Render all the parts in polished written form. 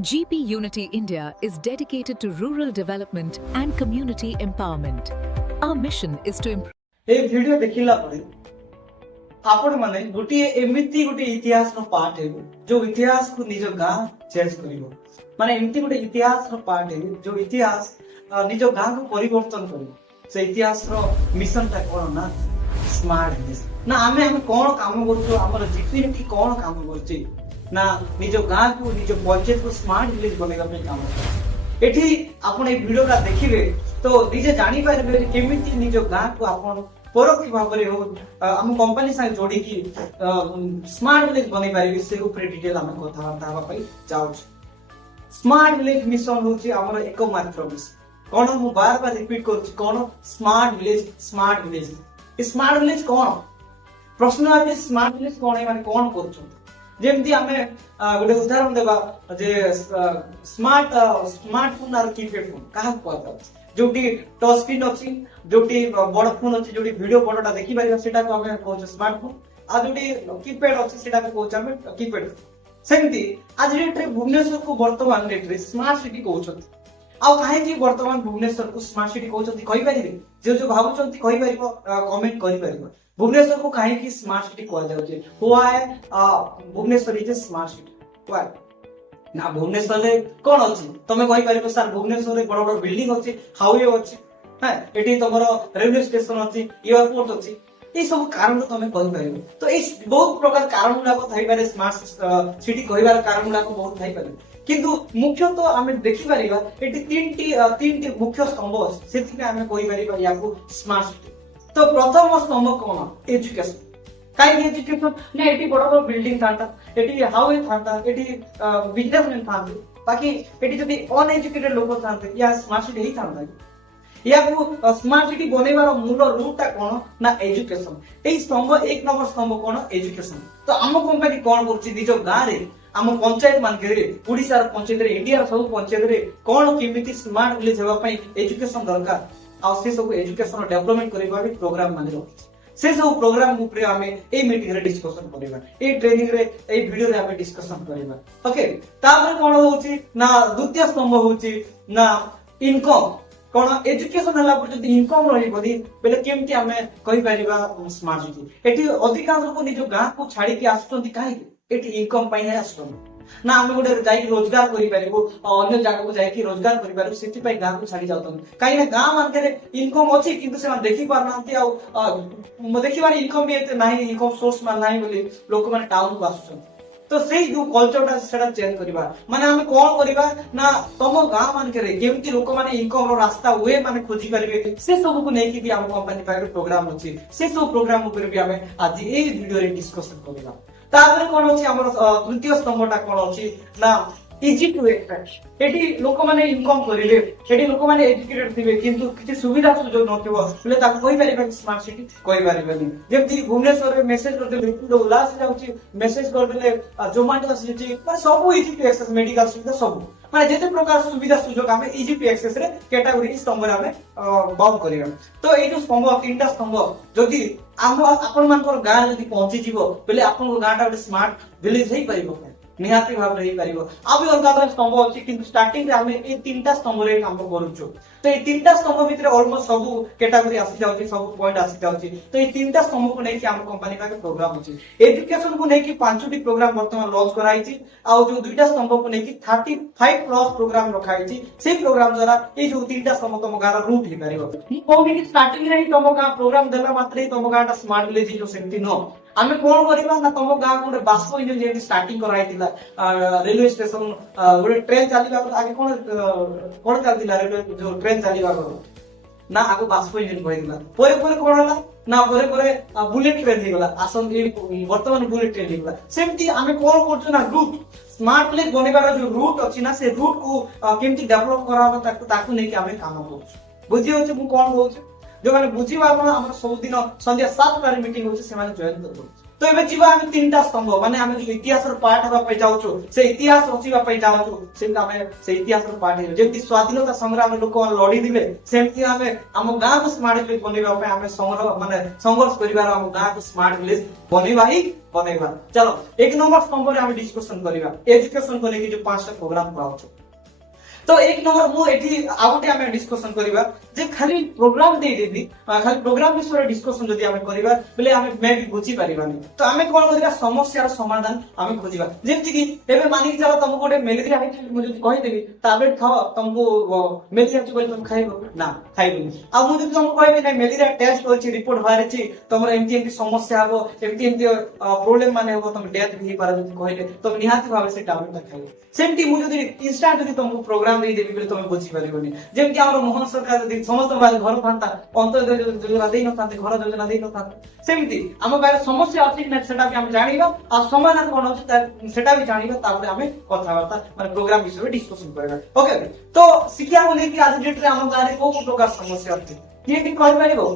GP Unity India is dedicated to rural development and community empowerment. Our mission is to improve. A video देखिला परे आपण माने गोटी एमिति गोटी इतिहास नो पार्ट है जो इतिहास को निज गां चेंज करिवो माने एमिति गोटी इतिहास नो पार्ट है जो इतिहास निज गां को परिवर्तन करिवो से इतिहास रो मिशन ता कोन ना स्मार्ट विलेज ना हम कोन काम करछो हमर जीपीटी कोन काम करछि ना निज गां को निज पंचायत को स्मार्ट विलेज बनेगा पे काम एठी आपण ए वीडियो रा देखिबे तो निजे जानी पारे केमिति निज गां को आपण परोक्ष भाव रे हो हम कंपनी संग जोड़ी की स्मार्ट विलेज बनै पारे से ऊपर डिटेल हम कथा वार्ता हवा पई जाउ स्मार्ट विलेज मिशन होची हमर एकमात्र मिशन कोन मु बार बार रिपीट करू कोन स्मार्ट विलेज स्मार्ट विलेज कोन प्रश्न आबे स्मार्ट विलेज कोन है माने कोन करछु जेमती हमें गोटे उदाहरण देबा जे स्मार्टफोन आर कीपैड फोन कहा कहता जोटी टच स्क्रीन अछि जोटी बड़ फोन अछि जोटी वीडियो बड़टा देखि पारिबा सेटा को हमें कहू स्मार्टफोन आ जोटी कीपैड अछि सेटा को कहू हमें कीपैड सेमती आज डेट रे भुवनेश्वर को वर्तमान डेट रे स्मार्ट सिटी कहउछथि आ काहे कि वर्तमान भुवनेश्वर को स्मार्ट सिटी कहउछथि कहि पारिबे जो भाबुछथि कहि पारिबो कमेंट करि पारिबो भुवनेश्वर को काहे कि स्मार्ट सिटी कहा जाउछे why Bhubaneswar is a smart city why ना भुवनेश्वर रे कोन अछि तमे कहि पारिबो सर भुवनेश्वर रे बड़ बड़ बिल्डिंग अछि हाईवे अछि है एठी तमरो रेलवे स्टेशन अछि एयरपोर्ट अछि ए सब कारण तमे कहि पारिबो तो ए बहुत प्रकार कारण गुडा को थाई पारे स्मार्ट सिटी कहिबार कारण गुडा को बहुत थाई पारे किंतु मुख्य तो हमें देखि पारिबा एठी तीनटी मुख्य स्तंभ अछि सेति पे हमें कहि पारिबा याकू स्मार्ट सिटी तो प्रथम स्तंभ कोन एजुकेशन काई एजुकेशन ने एटी बड़ बड़ बिल्डिंग थांता एटी हाईवे थांता एटी बिजनेसमैन थांते बाकी एटी जदी अनएजुकेटेड लोक थांते या स्मार्ट सिटी ही थांता या को स्मार्ट सिटी बनेबार मूल रूटटा कोन ना एजुकेशन ए स्तंभ एक नंबर स्तंभ कोन एजुकेशन तो हम कंपनी कोन करछि दिजो गां रे हम पंचायत मानके ओडिसा पंचायत रे इंडिया सब पंचायत रे कोन केमिति स्मार्ट विलेज हेबा पई एजुकेशन दरकार आ से सब एजुकेशन डेवलपमेंट करबा भी प्रोग्राम मान रखि से सब प्रोग्राम ऊपर हमें ए मीटिंग रे डिस्कशन करबा ए ट्रेनिंग रे ए वीडियो रे हमें डिस्कशन करबा ओके तापर कोन होउची ना द्वितीय स्तंभ होउची ना इनकम कोन एजुकेशन हला पर जदी इनकम रही बदी बेले केमती हमें कहि परिबा स्मार्ट सिटी एठी अधिकांश लोक निजो गां को छाडी के आछतंती काहे एठी इनकम पाई है आछतंती ना हम गोटे जाई रोजगार करि पारिबो अन्य जगह को जाई कि रोजगार करि पारिबो सेति पई गां को छाडी जाउतन काई ना गां मान के इनकम अछि किंतु से देखि पार नांती आ देखि बार इनकम भी एते नाही इनकम सोर्स मान नाही बोली लोक माने टाउन को आछन तो सेही जो कल्चरटा सेटा चेंज करिबा माने हम कोन करिबा ना तम गां मान के केमती लोक माने इनकम रो रास्ता वे माने खोजी परिबे से सब को नै कि भी हम कंपनी पाइबे प्रोग्राम अछि से सब प्रोग्राम ऊपर भी हमें आज ए वीडियो रे डिस्कशन करिबा तापर कोन अछि हमर तृतीय स्तंभटा कोन अछि ना इजी टू एक्सपेक्ट एटी लोक माने इनकम करिले एटी लोक माने एजुकेटेड थिबे किंतु किछि सुविधा सुजोग नथिबो बोले ताको कहि पारिबे स्मार्ट सिटी कहि पारिबेनी जेमति भुवनेश्वर रे मेसेज करते जो उल्लास जाउची मेसेज कर देले जोमाटो आसीची पर सब इजी टू एक्सेस मेडिकल सुविधा सब माने जेते प्रकार सुविधा सुजोग हमें इजी टू एक्सेस रे कैटेगरी स्तंभ रे हमें बाउंड करिया तो ए जो स्तंभ तीनटा स्तंभ जदी आपण मानकर गां जदी पहुंची जीवो बेले आपण गांटा स्मार्ट विलेज हेई परिबो निहाती भाव रही पारिबो अभी अलग स्तंभ अछि किंतु स्टार्टिंग रे हमें ए तीनटा स्तंभ रे काम करूछु तो ए तीनटा स्तंभ भितर ऑलमोस्ट सब कैटेगरी आसी जाउची सब पॉइंट आसी जाउची तो ए तीनटा स्तंभ को नै कि हम कंपनी का प्रोग्राम अछि एजुकेशन को नै कि पांचटी प्रोग्राम वर्तमान लॉन्च कराइछि आ जो दुईटा स्तंभ को नै कि 35 प्लस प्रोग्राम रखाइछि से प्रोग्राम द्वारा ए जो तीनटा स्तंभ तम गार रूट हे पारिबो कोन कि स्टार्टिंग रे ही तम गा प्रोग्राम देला मात्र ही तम गाटा स्मार्ट विलेज जो सेमति न हमें कोन करिबा ना तम गां को बाष्प इंजन जे स्टार्टिंग कराइतिला रेलवे स्टेशन गोटे ट्रेन चलीबा आगे कोन चलतिला रेलवे जो ट्रेन चलीबा ना आगो बाष्प इंजन कहिदिला परे परे कोन हला ना परे परे बुलेट ट्रेन हिगला आसन वर्तमान बुलेट ट्रेन हिगला सेमती हमें कोन करछु ना रूट स्मार्ट विलेज बनेबार जो रूट अछि ना से रूट को केमती डेवलप कराबा ताकू नै कि हमें काम करछु बुझि होछ मु कोन होछ जो माने बुझी बार हमर सब दिन संध्या 7 मीटिंग होछ से माने जॉइन करबो तो एबे जीवा हम तीनटा स्तंभ माने हम जो इतिहास रो पाठ हवा पे जाउछु से इतिहास रचिबा पे जाउछु सेम हमें से इतिहास रो पाठ जेति स्वाधीनता संग्राम लोक लड़ी दिले सेमति हमें हम गांव को स्मार्ट विलेज बनेबा पे हमें संग्राम माने संघर्ष करिवार हम गांव को स्मार्ट विलेज बनेबा ही बनेबा। चलो एक नंबर स्तंभ रे हम डिस्कशन करिबा एजुकेशन को लेके जो पांचटा प्रोग्राम पाउछु। तो एक नंबर मु एठी आउटे हमें डिस्कशन करिबा जे खाली प्रोग्राम दे देबी खाली प्रोग्राम विषय डिस्कशन जदी हमें करिबा बेले हमें मे भी बुझी परिबानी तो हमें कोन करिबा समस्या रो समाधान हमें खोजिबा जेमति कि एबे मानि कि चलो तुमको गोटे मेलेरिया है मु जदी कहि देबी टैबलेट खाओ तुमको मेलेरिया छु बोल तुम खाइबो ना खाइबो आ मु जदी तुमको कहबी ना मेलेरिया टेस्ट होछि रिपोर्ट बाहर छि तमर एमति एमति समस्या हबो एमति एमति प्रॉब्लम माने हबो तुम डेथ भी पारा जदी कहले तुम निहाती भाबे से टैबलेट खाइबो सेमति मु जदी इंस्टेंट जदी तुमको प्रोग्राम दे देबी बेले तुम बुझी परिबोनी जेमति हमर मोहन सरकार जदी समस्त बारे घर फांता अंतर्दय योजना देई न थाते घर योजना देई न थाते सेमति हम बारे समस्या अछि ना सेटा भी हम जानिबा आ समाधान कोन अछि सेटा भी जानिबा तापर हमें कथा वार्ता माने प्रोग्राम विषय डिस्कशन करबा। ओके तो शिक्षा को लेके आज डेट रे हम गारे को प्रकार समस्या अछि ये कि कहि परिबो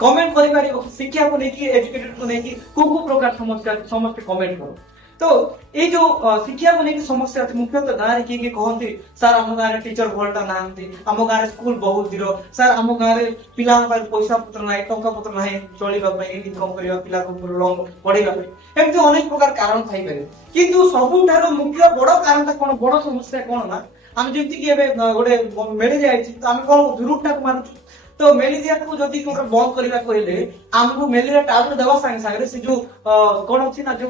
कमेंट करि परिबो शिक्षा को लेके एजुकेटेड को लेके को प्रकार समस्या समस्त कमेंट करो। तो ये जो शिक्षा को लेके समस्या अछि मुख्यतः गारे के कहंती सर हम गारे टीचर भलटा नांती हम गारे स्कूल बहुत दिरो सर हम गारे पिला पर पैसा पत्र नाही टंका पत्र नाही चलिबा पई इनकम करिबा पिला को लॉन्ग पढिबा पई एमति अनेक प्रकार कारण थाई पारे किंतु सबुठारो मुख्य बड़ कारणटा कोन बड़ समस्या कोन ना हम जेंति कि एबे गोटे मेडी जायछि तो हम कोन रूटटा को मारछु तो मेलेरिया को जदि तुमरा बंद करबा कहले हमको मेलेरिया टैबलेट देवा संगे संगे से जो कोन अछि ना जो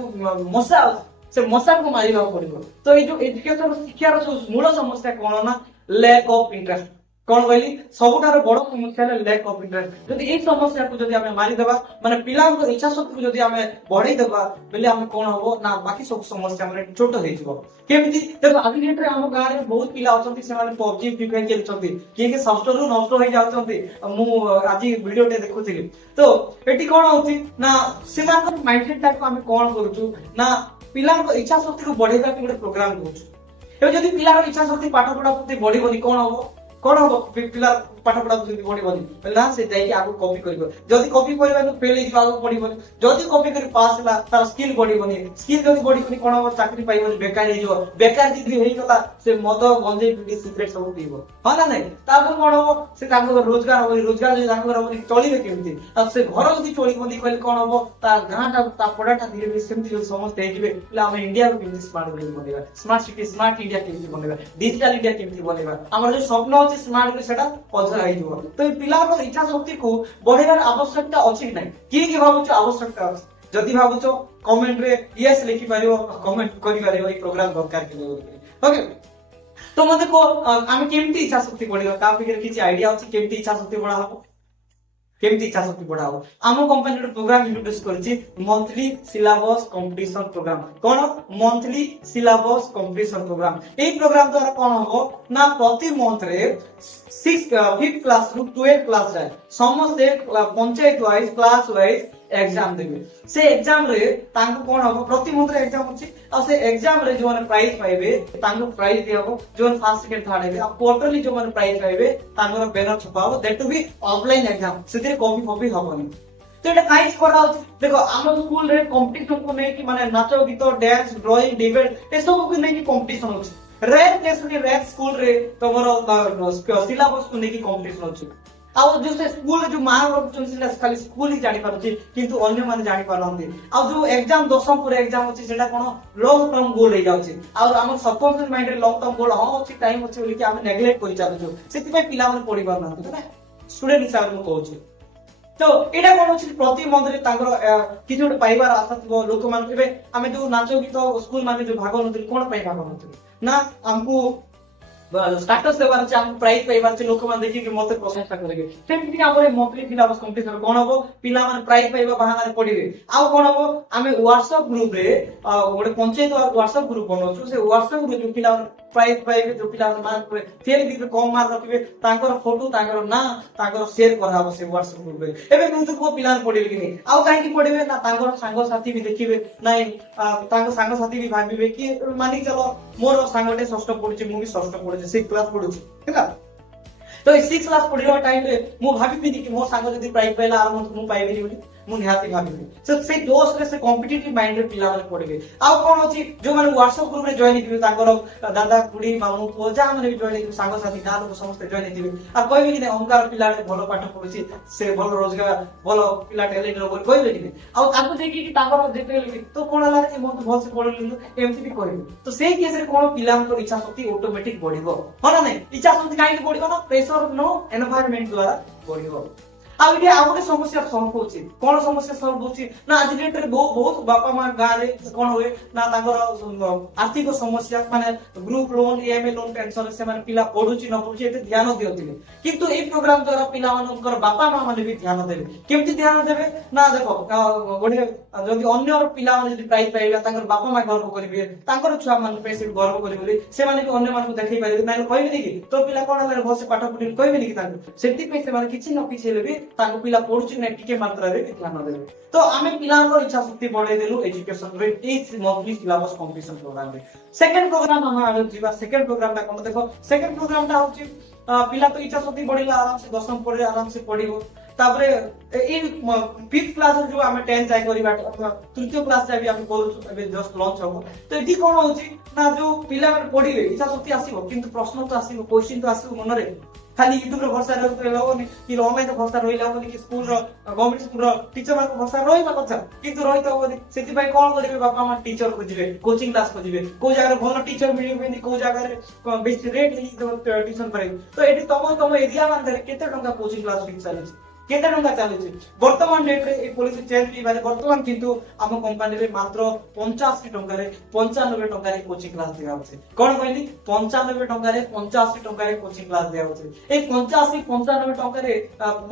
मशा से मशा को मारिबा पड़िबो। तो ये जो एजुकेशन शिक्षा रो मूल समस्या कोन ना लैक ऑफ इंटरेस्ट कोन कहली सबुठार बड़ समस्या है लैक ऑफ इंटरेस्ट जदि ए समस्या को जदि हमें मारि देबा माने पिला को इच्छा शक्ति को जदि हमें बढ़ाई देबा बेले हमें कोन हबो ना बाकी सब समस्या हमरे छोटो हे जिवो केमिति देखो आदि डेट रे हम गारे बहुत पिला अछंती से माने पबजी फ्री फायर खेलछंती के सफ्ट रु नष्ट होई जाउछंती मु आज वीडियो टे देखुथिली तो एटी कोन होती ना सेमान माइंडसेट टाइप को हमें कोन करूछु ना पिला को इच्छा शक्ति को बढ़ाइबा के गोटे प्रोग्राम करूछु ए जदि पिला रो इच्छा शक्ति पाठ पढ़ा प्रति बढ़िबोनी कोन हबो कोन हो पिला पाठ पढ़ा जदि बढ़िबोनी बेला से जाई आगु कॉपी करबो जदि कॉपी करबा तो फेल हिबा आगु पढ़िबोनी जदि कॉपी कर पास ला तार स्किल बढ़िबोनी स्किल जदि बढ़िबोनी कोन हो चाकरी पाइबोनी बेकार हे जो बेकार जदि हेई गला से मद गंजे बीड़ी सिगरेट सब पीबो हा ना नै तापर कोन हो से ताको रोजगार हो रोजगार जदि ताको होनी चलिबे केमति अब से घर जदि चलिबोनी कहले कोन हो ता गांटा ता पड़ाटा धीरे धीरे सेमति जो समस्त हे जिवे ला हम इंडिया को केमति स्मार्ट विलेज बनेबा स्मार्ट सिटी स्मार्ट इंडिया केमति बनेबा डिजिटल इंडिया केमति बनेबा हमर जो स्वप्न अछि स्मार्ट विलेज सेटा पछा आइ जो तो पिला को इच्छा शक्ति को बढ़ेबार आवश्यकता अछि नै कि भाबुछ आवश्यकता अछि जदि भाबुछ कमेंट रे यस लिखि पारिबो कमेंट करि पारिबो ई प्रोग्राम दरकार के लिए। ओके तो मते को हम केमति इच्छा शक्ति बढ़ेबा का फिर किछि आईडिया अछि केमति इच्छा शक्ति बढ़ाबो केमति इच्छा शक्ति बढ़ाबो आम कंपनी रो प्रोग्राम इंट्रोड्यूस करछि मंथली सिलेबस कंपटीशन प्रोग्राम कोन मंथली सिलेबस कंपटीशन प्रोग्राम ए प्रोग्राम द्वारा कोन होबो ना प्रति मंथ रे 5th क्लास रु 12th क्लास जाय समस्त panchayat wise class wise exam देबे से एग्जाम रे तांको कोन होबो प्रति मंथ रे एग्जाम अछि आ से एग्जाम रे जो माने प्राइज पाइबे तांको प्राइज दियाबो जो फर्स्ट सेकंड थर्ड हेबे आ क्वार्टरली जो माने प्राइज पाइबे तांको बैनर छपाबो that to be offline exam सेतिर कॉपी कॉपी होबोनी तो एटा काई करा अछि देखो हम स्कूल रे कंपटीशन को नै कि माने नाचो गीत डांस ड्राइंग डिबेट ए सब को नै कि कंपटीशन अछि रेड प्लेस रे रेड स्कूल रे तमरो सिलेबस को नै कि कंपटीशन अछि आ जो से स्कूल जो महावर्ग से खाली स्कूल ही जानि पारछि किंतु अन्य माने जानि पारंती आ जो एग्जाम 10th पूरे एग्जाम अछि सेटा कोन लॉन्ग टर्म गोल हे जाउछि और हम सबकॉन्शियस माइंड रे लॉन्ग टर्म गोल हां अछि टाइम अछि बोली कि हम नेग्लेक्ट करि चालु सेति पे पिला माने पढि पार नांती ना स्टूडेंट हिसाब रे कहउछि तो एटा कोन अछि प्रति मंथ रे तांगर किछ गोटे पाइबार आशा थबो लोक मान केबे हमें जो नाचो गीत स्कूल माने जो भाग नथि कोन पाइ भाग नथि ना हमको स्टेटस देबार छै हम प्राइज पाइबार छै लोक मान देखि कि मते प्रशंसा करगे सेमति हमरे मंथली सिलेबस कंपटीशन कोन हबो पिला माने प्राइज पाइबा बहाना पढिबे आ कोन हबो हमें व्हाट्सएप ग्रुप रे गोटे पंचायत व्हाट्सएप ग्रुप बनौछु से व्हाट्सएप ग्रुप जो पिला प्राइज पाइबे जो पिला मार्क फेल भी कम मार्क रखिबे तांकर फोटो तांकर ना तांकर शेयर कराबो से व्हाट्सएप ग्रुप रे एबे नु तो पिला पढिबे कि नै आ काहे कि पढिबे ना तांकर संग साथी भी देखिबे नै तांकर संग साथी भी भाबिबे कि मानि चलो मोर संगटे षष्ठ पढुछि मु भी षष्ठ पढुछि 6 क्लास पढुछि हैला तो 6 क्लास पढिबा टाइम रे मु भाबिबि कि मो संग जदी प्राइज पाइला आ मु पाइबेनी बोली ମୁଁ ନିହାତି ଭାବିବି ସେଇ ଜୋସ୍ ରେ ସେ କମ୍ପିଟିଟିଭ ମାଇଣ୍ଡ ରେ ପିଲାମାନେ ପଢିବେ। ଆଉ କଣ ଅଛି ଯୋଉମାନେ ହ୍ୱାଟ୍ସଆପ ଗ୍ରୁପ ରେ ଜଏନ ହେଇଥିବେ ତାଙ୍କର ଦାଦା ଖୁଡି ମାମୁଁ ପୁଅ ଯାହା ମାନେ ବି ଜଏନ ହେଇଥିବେ ସାଙ୍ଗସାଥି ଗାଁ ଲୋକ ସମସ୍ତେ ଜଏନ ହେଇଥିବେ ଆଉ କହିବେ କି ଅଙ୍କାର ପିଲାଟେ ଭଲ ପାଠ ପଢୁଛି ସେ ଭଲ ରୋଜଗାର ଭଲ ପିଲା ଟ୍ୟାଲେଣ୍ଟ ବୋଲି କହିବେ କି ଆଉ ତାକୁ ଦେଖିକି ତାଙ୍କର ଯେତେବେଳେ ତ କଣ ହେଲା ଯେ ବହୁତ ଭଲସେ ପଢିଲୁ ଏମିତି ବି କହିବେ। ତ ସେଇ କେସରେ କଣ ପିଲାଙ୍କର ଇଚ୍ଛା ଶକ୍ତି ଅଟୋମେଟିକ ବଢିବ ହଁ ନା ନାଇଁ? ଇଚ୍ଛା ଶକ୍ତି କାହିଁକି ବଢିବ ନା ପ୍ରେସର नो एनवायरनमेंट द्वारा बढ़िबो। आ इटे आ गोटे समस्या सॉल्व होची कोन समस्या सॉल्व होची ना आज डेट रे बहुत बापा मां गां रे कोन होए ना तांगर आर्थिक समस्या माने group loan EMI loan tension से माने पिला पढुची न पढुची एते ध्यान दियतिले किंतु ए प्रोग्राम द्वारा पिला मानकर बापा मां माने भी ध्यान देबे। केमति ध्यान देबे ना देखो गोटे जदि अन्य पिला माने जदि प्राइज पाइबा तांकर बापा मां गर्व करिवे तांकर छुआ मान पे से गर्व करिवे से माने भी अन्य मान को देखै पारिबे ना कहबे कि तो पिला कोन माने भल से पाठ पढि कहबे कि तांको सेति पे से माने किछि न किछि लेबे तांको पिला पढुची नै टिके मात्रा रे ध्यान देबे। तो आमे पिलांको इच्छा शक्ति बढ़ाई देलु एजुकेशन रे इस मंथली सिलेबस कंपटीशन प्रोग्राम रे। सेकंड प्रोग्राम हम आलो जीवा सेकंड प्रोग्राम ता कोन देखो सेकंड प्रोग्राम ता होची पिला तो इच्छा शक्ति बढ़िला आराम से दशम पढ़े आराम से पढ़िबो तापरे ए 5th क्लास जो आमे 10 जाय करिबा तृतीय क्लास जाय भी आमे करू एबे जस्ट लॉन्च हो। तो एठी कोन होची ना जो पिला पढ़िबे इच्छा शक्ति आसीबो किंतु प्रश्न तो आसीबो क्वेश्चन तो आसीबो मन रे खाली यूट्यूब रे भरसा रहबोनी कि ऑनलाइन भरसा रहिला होनी कि स्कूल रो गवर्नमेंट स्कूल रो टीचर मान भरसा रहिबा कथा किंतु रहित होनी सेति भाई कोन करिवे बापा मा टीचर खोजिबे कोचिंग क्लास खोजिबे को जगह रे भलो टीचर मिलिबेनी को जगह रे बेसी रेट ही ट्यूशन परे। तो एठी तम एरिया मान रे केते टंका कोचिंग क्लास फिक्स चालिछि केते टंका चालिछि वर्तमान डेट रे ए पॉलिसी चेंज भी बारे वर्तमान किंतु हम कंपनी रे मात्र 85 टंका रे 95 टंका रे कोचिंग क्लास दिया होছে कोन कहली 95 टंका रे 85 टंका रे कोचिंग क्लास दिया होছে ए 85 95 टंका रे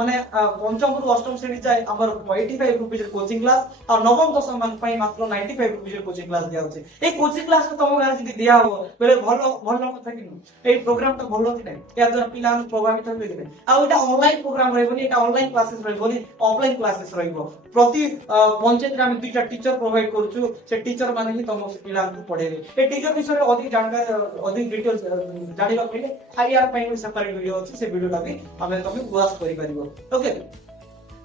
माने पंचम रु अष्टम श्रेणी जाय हमर 85 रुपीस रे कोचिंग क्लास और नवम दशम मान पई मात्र 95 रुपीस रे कोचिंग क्लास दिया होছে ए कोचिंग क्लास तम गार जदी दिया हो बेले भलो भलो कथा कि ए प्रोग्राम तो भलो कि नै या द्वारा पिला प्रभावित होबे कि नै आ एटा ऑनलाइन प्रोग्राम रहबनी एटा ऑनलाइन क्लासेस रहबनी ऑफलाइन क्लासेस रहइबो प्रति पंचायत रे हम दुईटा टीचर प्रोवाइड करछु से टीचर माने ही तम पिला को पढेबे। ए टीचर विषय रे अधिक जानकारी अधिक डिटेल्स जानिबा पहिले आईआर पई सेपरेट वीडियो अछि से वीडियो ला भी हमें तमे वाच करि परिबो। ओके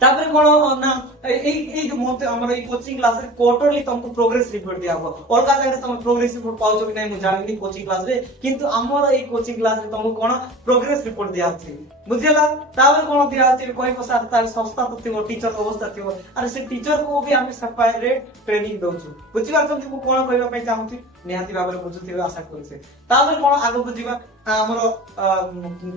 तापर कोन ना ए जो मोते हमर ए कोचिंग क्लास रे क्वार्टरली तुमको प्रोग्रेस रिपोर्ट दिया हो अलगा जगह तुम प्रोग्रेस रिपोर्ट पाउछो कि नै मु जानिनी कोचिंग क्लास रे किंतु हमर ए कोचिंग क्लास रे तुमको कोन प्रोग्रेस रिपोर्ट दिया छै बुझिला। तापर कोन दिया छै कोइ पसा तार संस्था तो टीचर अवस्था थियो अरे से टीचर को भी हम सेपरेट ट्रेनिंग दोछु बुझिबा त मु कोन कहबा पई चाहूची निहाती भाबरे बुझुथिबे आशा करछे। तापर कोन आगो बुझिबा हमर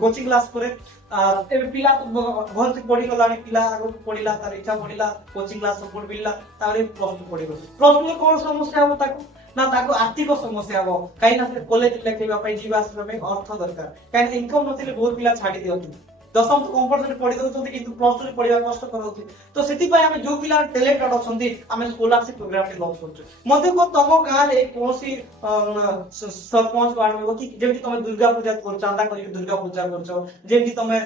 कोचिंग क्लास परे एबे पिला बहुत पढ़ी गलानी पिला आगो पढ़िला तार इच्छा पढ़िला कोचिंग क्लास सपोर्ट मिलला तारे प्लस 2 पढ़िबो प्लस 2 कोन समस्या हो ताको ना ताको आर्थिक समस्या हो काई ना से कॉलेज लेखेबा पई जीवा आसबा में अर्थ दरकार काई इनकम नथिले बहुत पिला छाडी दियथि दशम तो कंपलसरी पढ़ी दउछथि किंतु प्लस 2 रे पढ़िबा कष्ट करउथि। तो सेति पय हम जो पिला टैलेंटेड अछथि हम स्कॉलरशिप प्रोग्राम के लॉन्च करछु मते को तम गां रे कोसी सरपंच वार्ड में कि जेमि तमे दुर्गा पूजा कर चांदा करी दुर्गा पूजा करछो जेमि तमे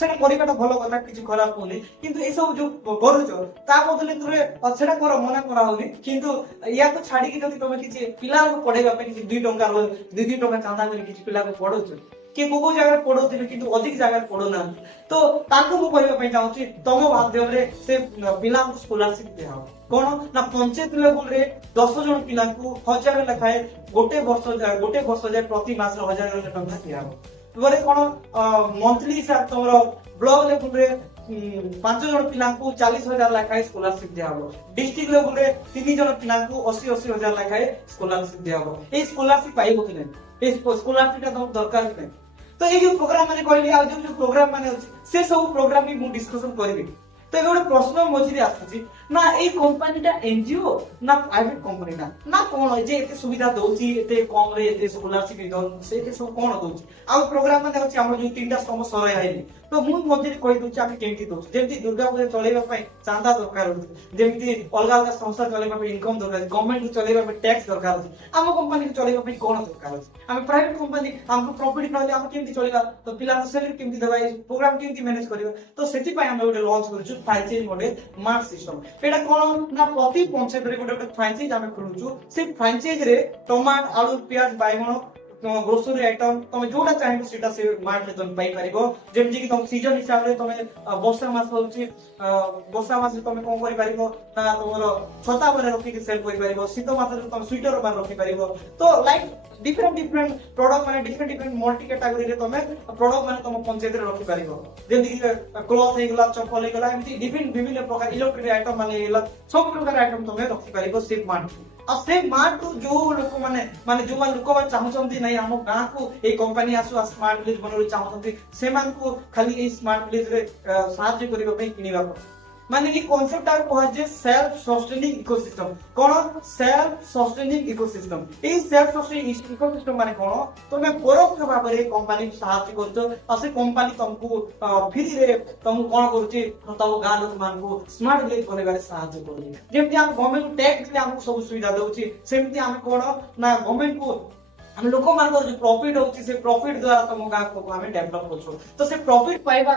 सेटा करिबाटा भलो कथा किछि खराब होनी किंतु ए सब जो करछो ता बदले तोरे सेटा कर मना करा होनी किंतु या तो छाडी कि जदि तमे किछि पिला को पढाइबा पे किछि 2 टंका 2 टंका चांदा करी किछि पिला को पढौछो कि को जगह पढ़ोथिबे किंतु अधिक जगह पढ़ो ना तो ताको मु कहबा पई चाहूची तम माध्यम रे से पिला को स्कॉलरशिप दिया हो कोन ना पंचायत लेवल रे 10 जन पिला को 1000 लेखाए गोटे वर्ष जाय प्रति मास 1000 टंका दिया हो बरे कोन मंथली हिसाब तमरो ब्लॉक लेवल रे 5 जन पिला को 40,000 लेखाए स्कॉलरशिप दिया हो डिस्ट्रिक्ट लेवल रे 3 जन पिला को 80,000 लेखाए स्कॉलरशिप दिया हो ए स्कॉलरशिप पाइबो कि नै ए स्कॉलरशिप का दरकार कि नै। तो ये जो प्रोग्राम माने कहली आ जो प्रोग्राम माने अछि से सब प्रोग्राम भी मु डिस्कशन करबी। तो ए गोटे प्रश्न मझिरे आसुची ना ए कंपनीटा एनजीओ ना प्राइवेट कंपनी ना कोन जे एते सुविधा दोची एते कम रे एते स्कॉलरशिप दन से एते सब कोन दोची आ प्रोग्राम माने अछि हमर जो तीनटा समस्या रहे आइली तो मु मझिरे कहि दोची हम केमति दोची जेमति दुर्गा पूजा चलेबा पई चांदा दरकार होची जेमति अलगा अलगा संस्था चलेबा पई इनकम दरकार गवर्नमेंट को चलेबा पई टैक्स दरकार होची हम कंपनी को चलेबा पई कोन दरकार होची हम प्राइवेट कंपनी हमको प्रॉफिट नले हम केमति चलेबा तो पिला को सैलरी केमति देबा प्रोग्राम केमति मैनेज करबा तो सेति पई हम गोटे लॉन्च करछु फ्रैंचाइज मॉडल मार्ट सिस्टम एटा कोन ना प्रति पंचायत रे गोटे फ्रैंचाइज हम खोलुछु से फ्रैंचाइज रे टमाटर आलू प्याज बाइगण ଗ୍ରୋସରୀ ଆଇଟମ ତମେ ଯୋଉଟା ଚାହିଁବ ସେଟା ସେ ମାର୍ଟ ରେ ତମେ ପାଇପାରିବ। ଯେମିତି କି ତମ ସିଜନ ହିସାବରେ ତମେ ବର୍ଷା ମାସ ହଉଛି ବର୍ଷା ମାସରେ ତମେ କଣ କରିପାରିବ ନା ତମର ଛତା ମାନେ ରଖିକି ସେଲ କରିପାରିବ। ଶୀତ ମାସରେ ତମେ ସ୍ୱିଟର ମାନେ ରଖିପାରିବ। ତ ଲାଇକ डिफरेंट प्रोडक्ट माने डिफरेंट मल्टी कैटेगरी रे तमे प्रोडक्ट माने तम पंचायत रे रखि परिबो। जेंति कि क्लॉथ हे गला चप्पल हे गला एमति विभिन्न प्रकार इलेक्ट्रिक आइटम माने हेला सब प्रकार आइटम तमे रखि परिबो सेफ मार्ट। आ सेफ मार्ट जो लोक माने जो लोक माने चाहउछंती नै हम गां को ए कंपनी आसु आ स्मार्ट विलेज बनोले चाहउछंती सेमान को खाली ए स्मार्ट विलेज रे साहाय्य करिबो पे किनिबा माने कि कांसेप्ट आ कहै जे सेल्फ सस्टेनिंग इकोसिस्टम। कोन सेल्फ सस्टेनिंग इकोसिस्टम ए सेल्फ सस्टेनिंग इकोसिस्टम माने कोन तमे परोक्ष भाबरे कंपनी को सहायता करतो आ से कंपनी तुमको फ्री रे तुम कोन करूची तब गां लोक मान को स्मार्ट विलेज बनेबारे सहायता करूची। जेमति हम गवर्नमेंट टैक्स ले हमको सब सुविधा दउची सेमति हम कोन ना गवर्नमेंट को हम लोक मान जो प्रॉफिट होची से प्रॉफिट द्वारा तुम गां को हमें डेवलप करछो। तो से प्रॉफिट पाइबा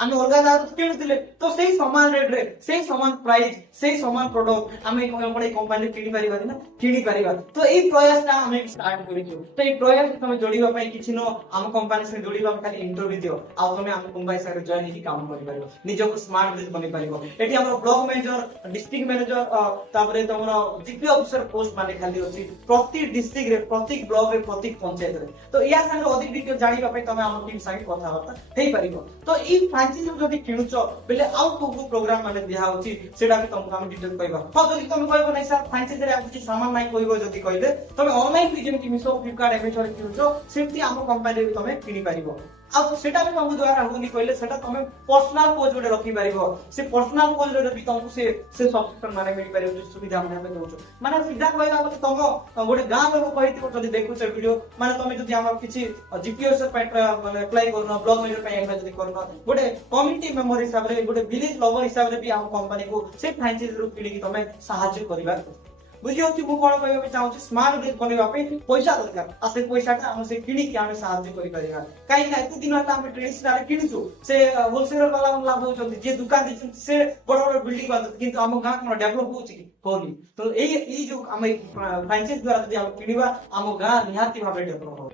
हम अलगा दार किनुतिले तो सेही समान रेट रे सेही समान प्राइस सेही समान प्रोडक्ट हमें कोन कंपनी किनि परिबा ना किनि परिबा। तो ए प्रयास ता हमें स्टार्ट करियो। तो ए प्रयास तुम जोड़ीबा पई किछि न हम कंपनी से जोड़ीबा खाली इंटरव्यू दियो आ तुम हम कंपनी से जॉइन ही काम करि परिबो निजो को स्मार्ट विलेज बनि परिबो। एठी हमर ब्लॉक मैनेजर डिस्ट्रिक्ट मैनेजर ताबरे तमरो जीपी ऑफिसर पोस्ट माने खाली होची प्रति डिस्ट्रिक्ट रे प्रति ब्लॉक रे प्रति पंचायत रे। तो या संग अधिक डिटेल जानिबा पई तमे हम टीम संग कथा होता हेई परिबो। तो ई फ्रांचाइजी जदी किनुचो बेले आउ को प्रोग्राम माने दिया होची सेडा भी तुमको हम डिटेल कहबा। हां जदी तुम कहबो नै सर फ्रांचाइजी रे आ किछि सामान नै कहबो जदी कहले तमे ऑनलाइन भी जेमि मिशो फ्लिपकार्ट अमेजन किनुचो सेमति हम कंपनी रे तमे किनि परिबो। अब सेटा भी तुमको द्वारा होनी कहले सेटा तमे पर्सनल कोच जोडे रखि परिबो। से पर्सनल कोच जोडे भी तुमको से सब्सक्रिप्शन माने मिल परिबो जो सुविधा हम हमें दोचो। माने सीधा कहला बोले तुम गोटे गां लोक कहिथिबो जदी देखु से वीडियो माने तुम जदी हम किछि जीपीएस पैट माने अप्लाई करनो ब्लॉग मैनेजर पे एप्लाई जदी करनो गोटे कम्युनिटी मेंबर हिसाब रे गोटे विलेज लवर हिसाब रे भी हम कंपनी को से फ्रांचाइजी रू किनि कि तमे सहायता करिबा। बुझी होची मु कोन कहबा चाहूची स्मार्ट विलेज बनेबा पे पैसा दरकार आ से पैसाटा हम से किनि कि हम सहायता करि परिबा। काई ना एते दिन हम ट्रेडिशनल किनिछु से होलसेलर वाला लाभ होचंती जे दुकान दिछंती से बड़ बड़ बिल्डिंग बांधत किंतु हम गां कोन डेवलप होची कि होनी। तो एई जो हम फ्रांचाइजी द्वारा जदी हम किनिबा हम गां निहाती भाबे डेवलप हो।